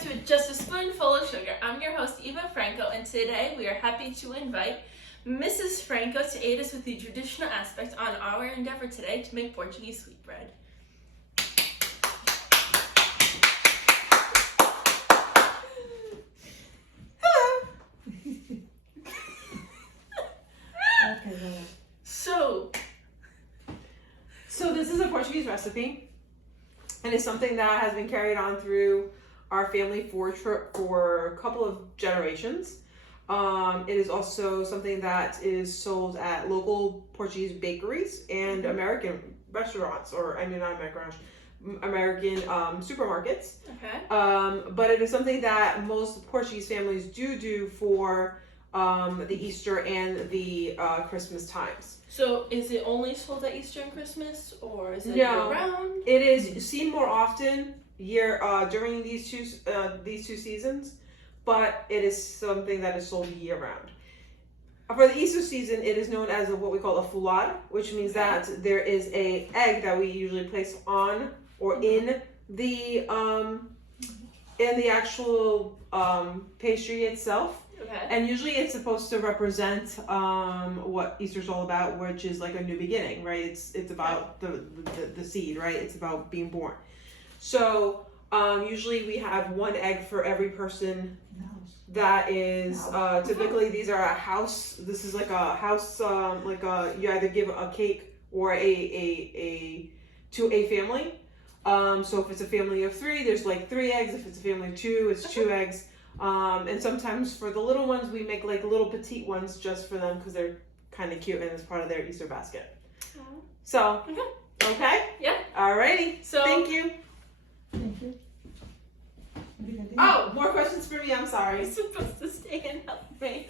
back to Just a Spoonful of Sugar. I'm your host, Eva Franco, and today we are happy to invite Mrs. Franco to aid us with the traditional aspect on our endeavor today to make Portuguese sweetbread. Hello! Okay, so this is a Portuguese recipe, and it's something that has been carried on through our family for a couple of generations. It is also something that is sold at local Portuguese bakeries and American restaurants, not American restaurants, American supermarkets. Okay. But it is something that most Portuguese families do for the Easter and the Christmas times. So is it only sold at Easter and Christmas, or is it year-round? It is seen more often during these two seasons, but it is something that is sold year-round. For the Easter season, it is known as what we call a folhado, which means that there is a egg that we usually place on or in the actual pastry itself. Okay. And usually it's supposed to represent what Easter's all about, which is like a new beginning, right? It's about the seed, right? It's about being born. So usually we have one egg for every person. That is typically these are a house. This is like a house, you either give a cake or to a family. So if it's a family of 3, there's like 3 eggs. If it's a family of 2, it's 2 eggs. And sometimes for the little ones, we make like little petite ones just for them because they're kind of cute and it's part of their Easter basket. So, okay? Yeah. Alrighty. So, thank you. Thank you. Oh, more questions for me? I'm sorry. You're supposed to stay and help me.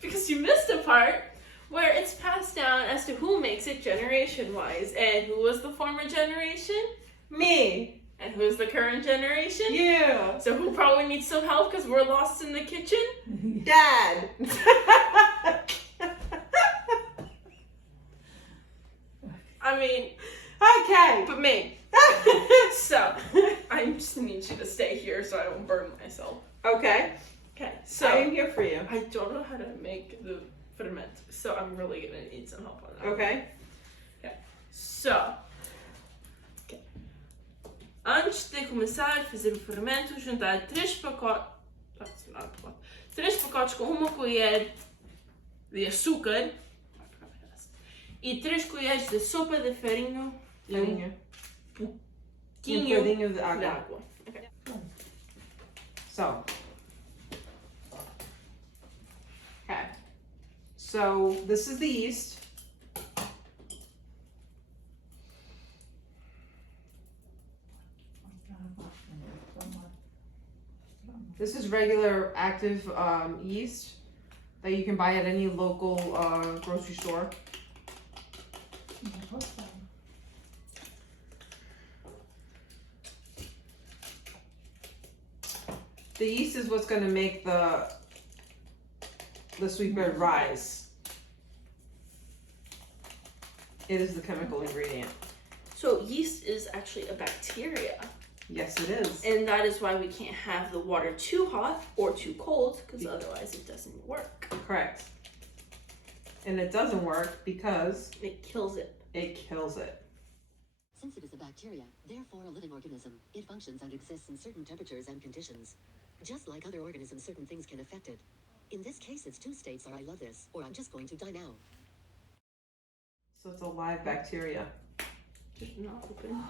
Because you missed a part where it's passed down as to who makes it generation-wise. And who was the former generation? Me. And who's the current generation? You. So who probably needs some help because we're lost in the kitchen? Dad. I mean, okay. but me. So, I just need you to stay here so I don't burn myself. Okay. Okay, so. I am here for you. I don't know how to make the fermento, so I'm really going to need some help on that. Okay. Okay, so. Okay. Antes de começar a fazer o fermento, juntar 3 pacotes. That's not a pacote. 3 pacotes com 1 colher de açúcar. E 3 colheres de sopa de farinha. Pouquinho de água. água. Okay. So. Okay. So this is the yeast. This is regular active yeast that you can buy at any local grocery store. The yeast is what's going to make the sweetbread rise. It is the chemical ingredient. So yeast is actually a bacteria. Yes, it is. And that is why we can't have the water too hot or too cold, because otherwise it doesn't work. Correct. And it doesn't work because it kills it. It kills it. Since it is a bacteria, therefore a living organism, it functions and exists in certain temperatures and conditions. Just like other organisms, certain things can affect it. In this case, its 2 states are I love this, or I'm just going to die now. So it's a live bacteria. Just not open.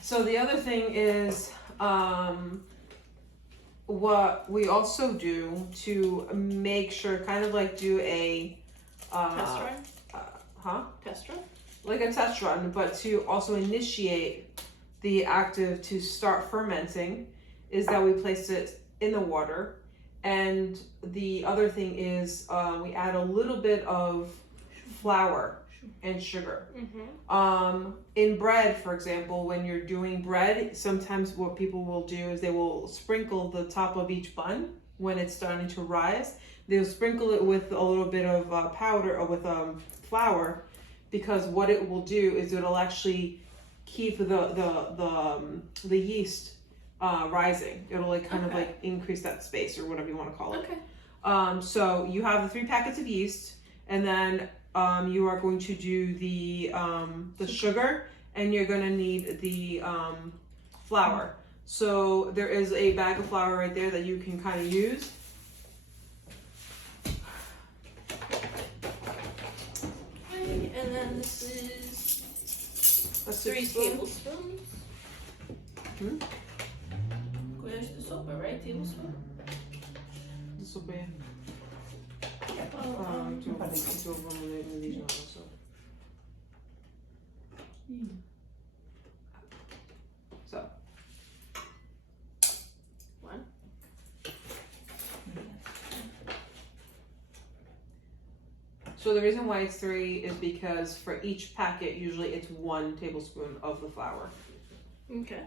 So the other thing is what we also do to make sure, kind of like do a test run? Test run? Like a test run, but to also initiate the active to start fermenting, is that we place it in the water. And the other thing is we add a little bit of flour and sugar. In bread, for example, when you're doing bread, sometimes what people will do is they will sprinkle the top of each bun when it's starting to rise. They'll sprinkle it with a little bit of powder or with flour, because what it will do is it'll actually keep the yeast rising. It'll like kind of like increase that space or whatever you want to call it. Okay. So you have the 3 packets of yeast, and then you are going to do the sugar, and you're gonna need the flour. So there is a bag of flour right there that you can kind of use. Okay, and then this is That's 3 a spoon. tablespoons. Where's the sopa, right? Tablespoon? This will be Oh, so 1. So the reason why it's 3 is because for each packet, usually it's 1 tablespoon of the flour. Okay.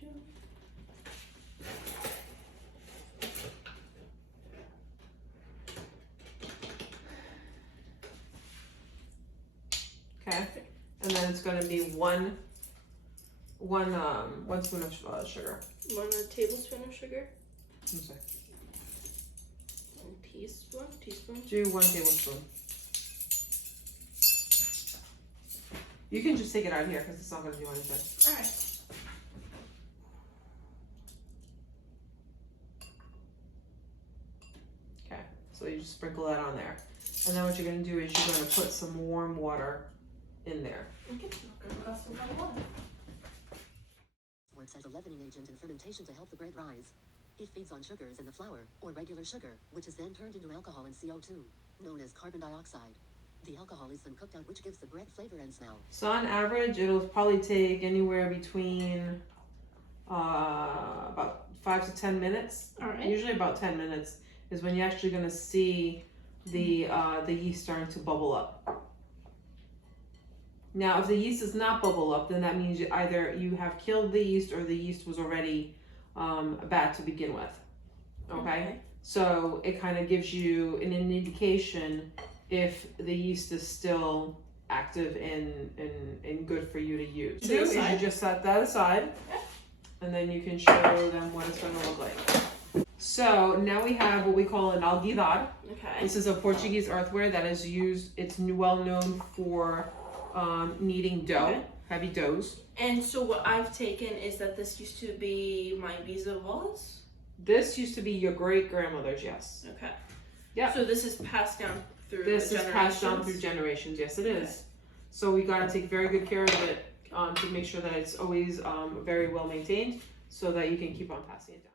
2. Okay, and then it's going to be one spoon of sugar. 1 tablespoon of sugar. I'm sorry. 1 teaspoon. Do 1 tablespoon. You can just take it out here because it's not going to do anything. All right. Okay, so you just sprinkle that on there. And then what you're going to do is you're going to put some warm water in there. Okay. Works as a leavening agent in fermentation to help the bread rise. It feeds on sugars in the flour, or regular sugar, which is then turned into alcohol and CO2, known as carbon dioxide. The alcohol is then cooked out, which gives the bread flavor and smell. So on average, it'll probably take anywhere between about 5 to 10 minutes. All right. Usually about 10 minutes is when you're actually going to see the yeast starting to bubble up. Now, if the yeast does not bubble up, then that means either you have killed the yeast or the yeast was already bad to begin with. Okay? So it kind of gives you an indication if the yeast is still active and good for you to use. To the Is side. you just set that aside, and then you can show them what it's going to look like. So now we have what we call an alguidar. Okay. This is a Portuguese earthenware that is used. It's well known for kneading dough, Okay. heavy doughs. And so what I've taken is that this used to be my bisavós. This used to be your great grandmother's, yes. Okay. Yeah. So this is passed down through This is generations. passed down through generations, yes it is. Okay. So we gotta take very good care of it to make sure that it's always very well maintained so that you can keep on passing it down.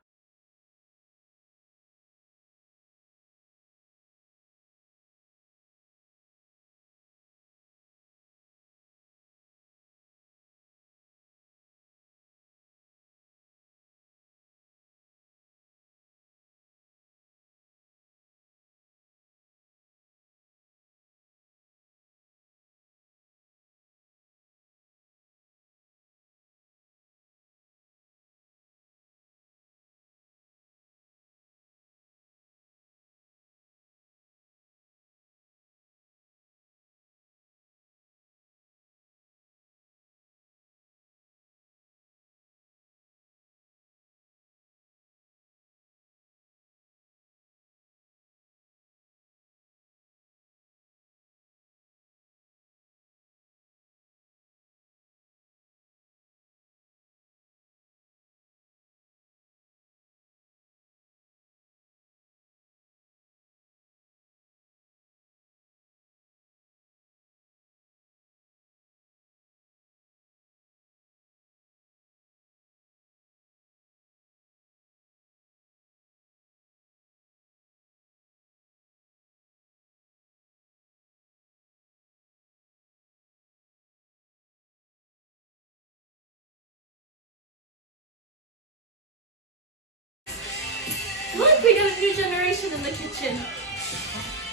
Look, we got a new generation in the kitchen.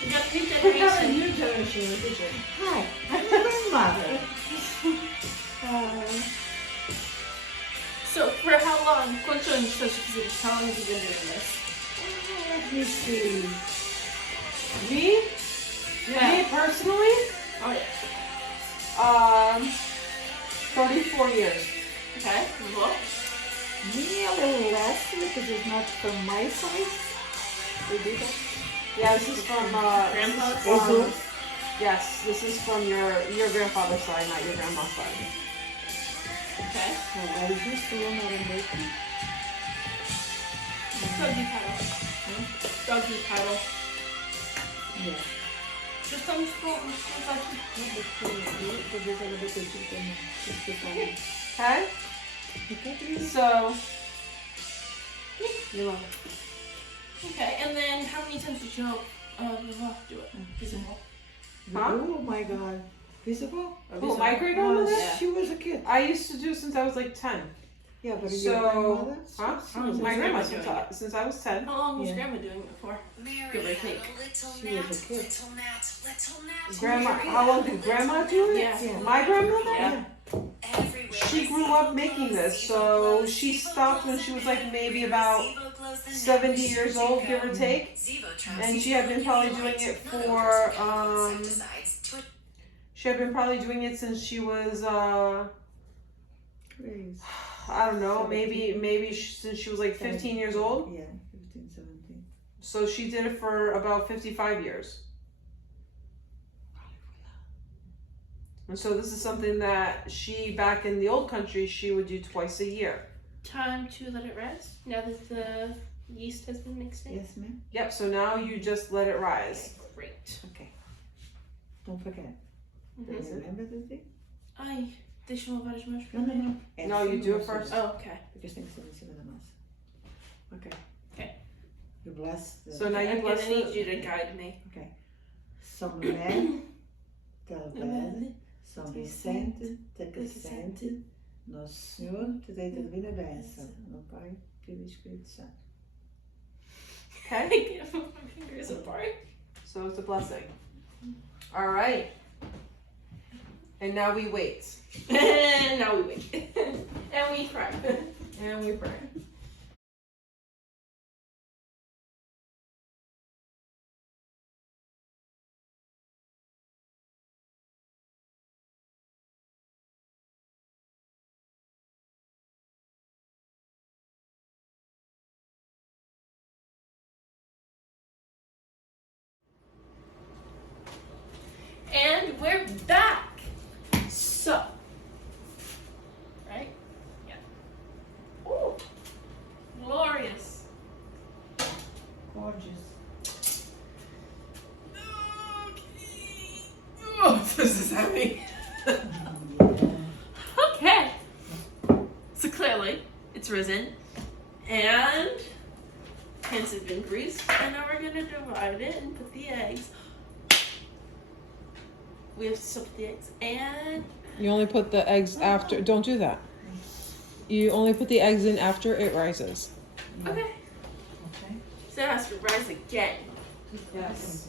We got a new We have a generation. new generation in the kitchen. Hi, I'm your grandmother. So for how long? Quantos anos estás a fazer isto? How long have you been doing this? Let me see. Me? Yeah. Me personally? Oh yeah. 34 years. Okay, cool. Me a little less because it's not from my side. They do that. Yeah, this is from Grandpa's? Jesus. Yes, this is from your grandfather's side, not your grandma's side. Okay. Well, I used to learn how to make them. Doggy paddle. Doggy paddle. Yeah. Estamos prontos aqui. Talvez ela vai ter tido também. Okay? So, you're welcome. Okay, and then how many times did you do it? Visible. Huh? Oh my God. Visible? Who, my great grandmother? Yeah. She was a kid. I used to do it since I was like 10. Yeah, but So, your grandmother? Huh? She was My a grandma doing since I was 10. How long was Yeah. Grandma doing it for? Give or take. She was a kid. Grandma, how long did grandma do it? Yeah. My grandmother? Yeah. She grew up making this, so she stopped when she was like maybe about 70 years old, give or take. And she had been probably doing it for, she had been probably doing it since she was, Crazy. I don't know, maybe since she was like 15 years old. Yeah, 15, 17. So she did it for about 55 years. And so this is something that she, back in the old country, she would do twice a year. Time to let it rest now that the yeast has been mixed in. Yes, ma'am? Yep, so now you just let it rise. Great. Okay. Don't forget. Mm-hmm. Remember the thing? Ai, deixa eu lavar as mãos No, no, primeiro. no. É No, assim you do it você first. faz. Oh, okay. Porque tem que ser em cima da massa. Okay. Okay. You bless the... So now you I'm bless gonna need the... you to guide me. Okay. São Manuel, Telvede, São Vicente, Tecacente, Nosso Senhor, te dei a divina bênção. No Pai, Filho e Espírito Santo. I Okay, can't put my fingers apart. so it's a blessing. All right. And now we wait. And now we wait. And we pray. And we pray. And we're back. So, right? Yeah. Oh, glorious. Gorgeous. Oh, this is heavy. Okay. So clearly, it's risen, and hands have been greased, and now we're gonna divide it and put the eggs. We have to still put the eggs, and You only put the eggs after. Don't do that. You only put the eggs in after it rises. okay. Okay? So it has to rise again. Yes.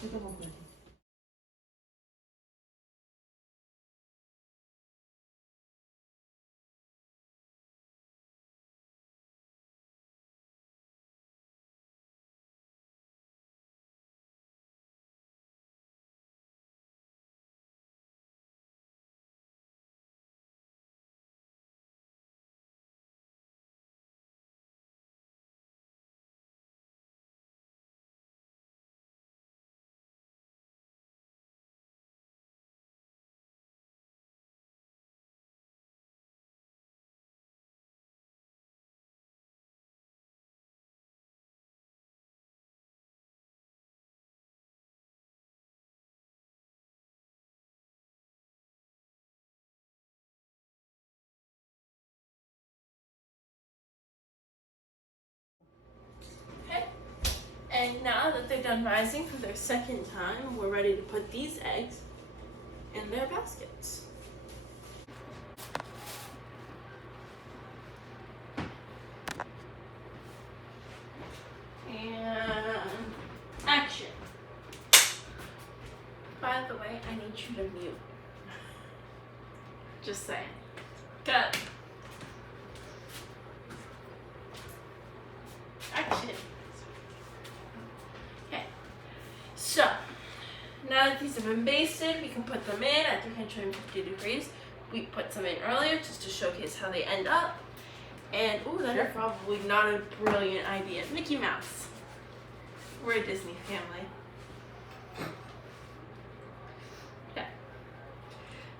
Fica à vontade. Okay. And now that they're done rising for their second time, we're ready to put these eggs in their baskets. And action. By the way, I need you to mute. Just saying. Cut. Action. Okay. So, now that these have been basted, we can put them in at 350 degrees. we put some in earlier just to showcase how they end up. And, ooh, that is probably not a brilliant idea. Mickey Mouse. We're a Disney family. Okay.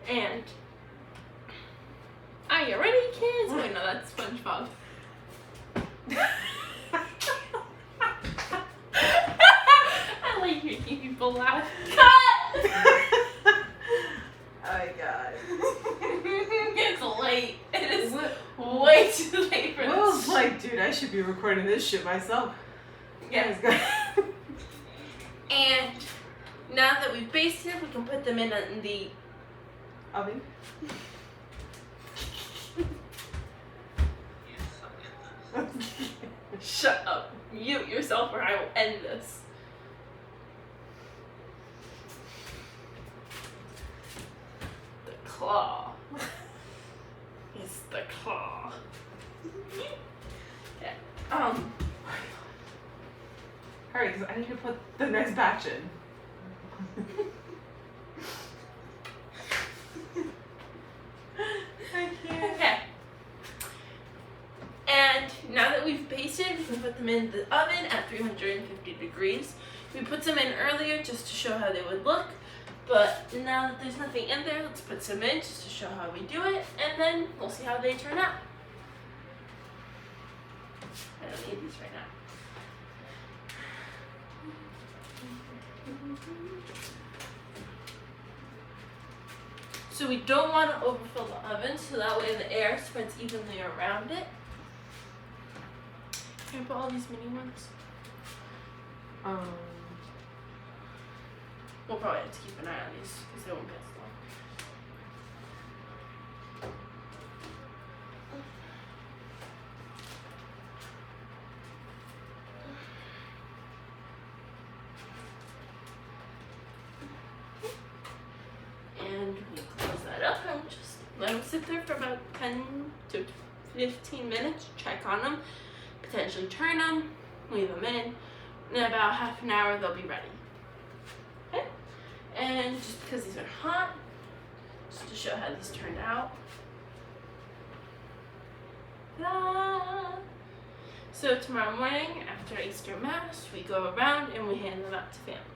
And, are you ready, kids? Wait, no, that's SpongeBob. I like making people laugh. Cut! Oh my god. It's late. It is way too late for Will was this. like, dude, I should be recording this shit myself. Yeah. Guys, And now that we've basted it, we can put them in the oven. Shut up. Mute yourself or I will end this. The claw. It's the claw. Okay. Hurry, because I need to put the next batch in. I can't. Okay. And now that we've basted, we can put them in the oven at 350 degrees. We put some in earlier just to show how they would look, but now that there's nothing in there, let's put some in just to show how we do it, and then we'll see how they turn out. I don't need these right now. So we don't want to overfill the oven, so that way the air spreads evenly around it. Can I put all these mini ones? We'll probably have to keep an eye on these because they won't get slow. And we close that up and just let them sit there for about 10 to 15 minutes. Check on them, potentially turn them, leave them in about half an hour they'll be ready. Okay? And just because these are hot, just to show how these turned out. Ta-da! So tomorrow morning after Easter Mass, we go around and we hand them out to families.